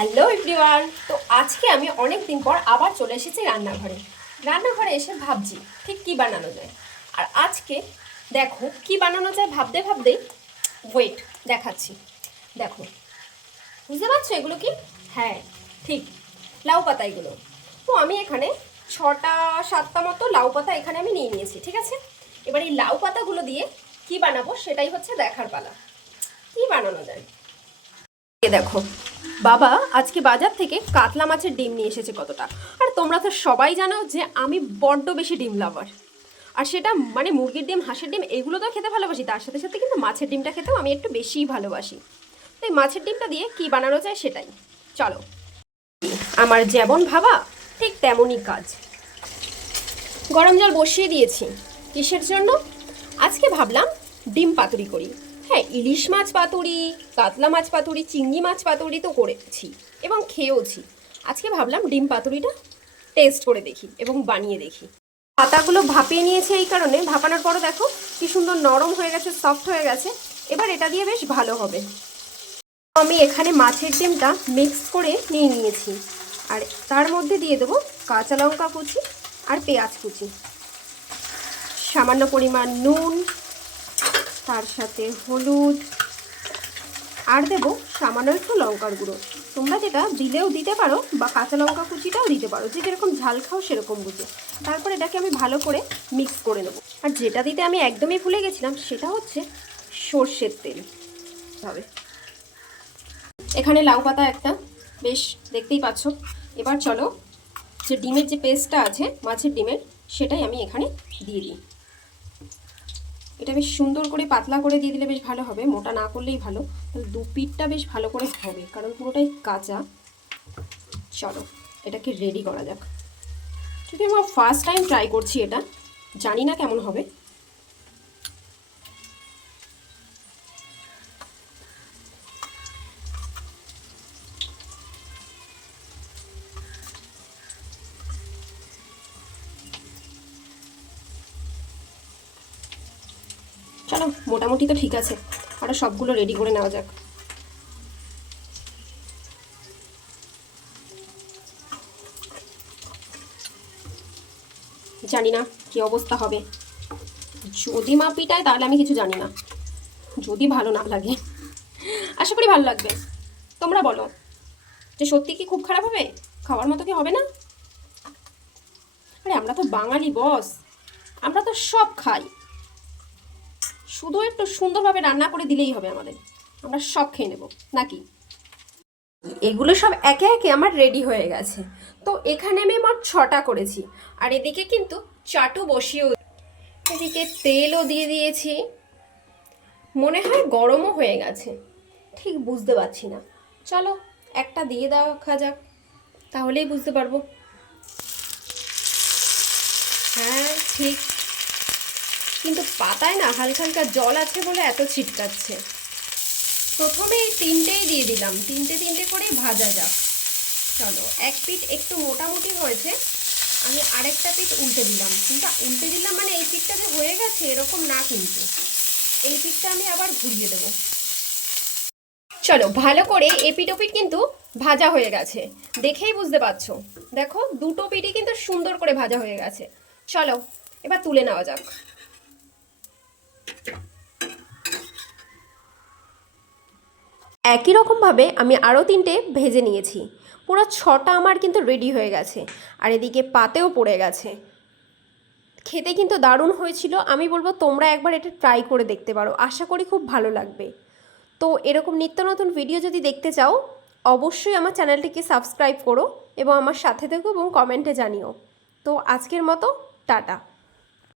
Hello everyone. তো আজকে আমি অনেক দিন পর আবার চলে এসেছি রান্নাঘরে এসে ভাবছি ঠিক কি বানানো যায়। আর আজকে দেখো কি বানানো যায় ভাবতে ভাবতেই ওয়েট দেখাচ্ছি। দেখো, বুঝতে পারছো এগুলো কি? হ্যাঁ ঠিক, লাউ পাতা এগুলো। তো আমি এখানে 6টা 7টা মতো লাউ পাতা এখানে আমি নিয়ে নিয়েছি, ঠিক আছে। এবার এই লাউ পাতাগুলো দিয়ে কি বানাবো সেটাই হচ্ছে দেখার পালা, কি বানানো যায়। দেখো, বাবা আজকে বাজার থেকে কাতলা মাছের ডিম নিয়ে এসেছে কতটা। আর তোমরা তো সবাই জানো যে আমি বড্ড বেশি ডিম লাভার। আর সেটা মানে মুরগির ডিম, হাঁসের ডিম এগুলো তো খেতে ভালোবাসি, তার সাথে সাথে কিন্তু মাছের ডিমটা খেতেও আমি একটু বেশিই ভালোবাসি। তাই মাছের ডিমটা দিয়ে কি বানানো যায় সেটাই চলো। আমার যেমন ভাবা ঠিক তেমনই কাজ। গরম জল বসিয়ে দিয়েছি। কিসের জন্য? আজকে ভাবলাম ডিম পাতুরি করি। হ্যাঁ, ইলিশ মাছ পাতুরি, কাতলা মাছ পাতুরি, চিংড়ি মাছ পাতুরি তো করেছি এবং খেয়েওছি। আজকে ভাবলাম ডিম পাতুরিটা টেস্ট করে দেখি এবং বানিয়ে দেখি। পাতাগুলো ভাপিয়ে নিয়েছি, এই কারণে ভাপানোর পরও দেখো কি সুন্দর নরম হয়ে গেছে, সফট হয়ে গেছে। এবার এটা দিয়ে বেশ ভালো হবে। আমি এখানে মাছের ডিমটা মিক্স করে নিয়ে নিয়েছি, আর তার মধ্যে দিয়ে দেবো কাঁচা লঙ্কা কুচি আর পেঁয়াজ কুচি, সামান্য পরিমাণ নুন, তার সাথে হলুদ, আর দেবো সামান্য একটু লঙ্কার গুঁড়ো। তোমরা যেটা দিলেও দিতে পারো বা কাঁচা লঙ্কা কুচিটাও দিতে পারো, যে যেরকম ঝাল খাও সেরকম বুঝে। তারপর এটাকে আমি ভালো করে মিক্স করে নেবো। আর যেটা দিতে আমি একদমই ভুলে গেছিলাম সেটা হচ্ছে সর্ষের তেল হবে। এখানে লাউ পাতা একটা বেশ দেখতেই পাচ্ছ। এবার চলো যে ডিমের যে পেস্টটা আছে মাছের ডিমের, সেটাই আমি এখানে দিয়ে দিই। এটা বেশ সুন্দর করে পাতলা করে দিয়ে দিলে বেশ ভালো হবে, মোটা না করলেই ভালো। তাহলে দু পিঠটা বেশ ভালো করে হবে, কারণ পুরোটাই কাঁচা। চলো এটাকে রেডি করা যাক। যদি আমি ফার্স্ট টাইম ট্রাই করছি, এটা জানি না কেমন হবে। চলো মোটামুটি তো ঠিক আছে, আরও সবগুলো রেডি করে নেওয়া যাক। জানি না কি অবস্থা হবে। যদি মা পিটায় তাহলে আমি কিছু জানি না, যদি ভালো না লাগে। আশা করি ভালো লাগবে। তোমরা বলো যে সত্যি কি খুব খারাপ হবে, খাওয়ার মতো কি হবে না? আরে আমরা তো বাঙালি বস, আমরা তো সব খাই, শুধু একটু সুন্দরভাবে রান্না করে দিলেই হবে আমাদের, আমরা সব খেয়ে নেব নাকি। এগুলো সব একে একে আমার রেডি হয়ে গেছে। তো এখানে আমি মোট 6টা করেছি। আর এদিকে কিন্তু চাটু বসিয়েও, এদিকে তেলও দিয়ে দিয়েছি। মনে হয় গরমও হয়ে গেছে, ঠিক বুঝতে পারছি না। চলো একটা দিয়ে দেখা যাক, তাহলেই বুঝতে পারবো। হ্যাঁ ঠিক, কিন্তু পাতায় না হালকা হালকা জল আছে বলে এত ছিটকাচ্ছে। প্রথমে এই তিনটেই দিয়ে দিলাম, তিনটে তিনটে করেই ভাজা যাক। চলো এক পিঠ একটু মোটামুটি হয়েছে, আমি আরেকটা পিঠ উল্টে দিলাম। কিন্তু উল্টে দিলাম মানে এই পিঠটা যে হয়ে গেছে এরকম না, কিন্তু এই পিঠটা আমি আবার ঘুরিয়ে দেবো। চলো ভালো করে এপিট ওপিট কিন্তু ভাজা হয়ে গেছে, দেখেই বুঝতে পারছো। দেখো দুটো পিঠই কিন্তু সুন্দর করে ভাজা হয়ে গেছে। চলো এবার তুলে নেওয়া যাক। একই রকমভাবে আমি আরও তিনটে ভেজে নিয়েছি। পুরো 6টা আমার কিন্তু রেডি হয়ে গেছে, আর এদিকে পাতেও পড়ে গেছে। খেতে কিন্তু দারুণ হয়েছিল। আমি বলবো তোমরা একবার এটা ট্রাই করে দেখতে পারো, আশা করি খুব ভালো লাগবে। তো এরকম নিত্য নতুন ভিডিও যদি দেখতে চাও অবশ্যই আমার চ্যানেলটিকে সাবস্ক্রাইব করো এবং আমার সাথে থেকো এবং কমেন্টে জানিও। তো আজকের মতো টাটা।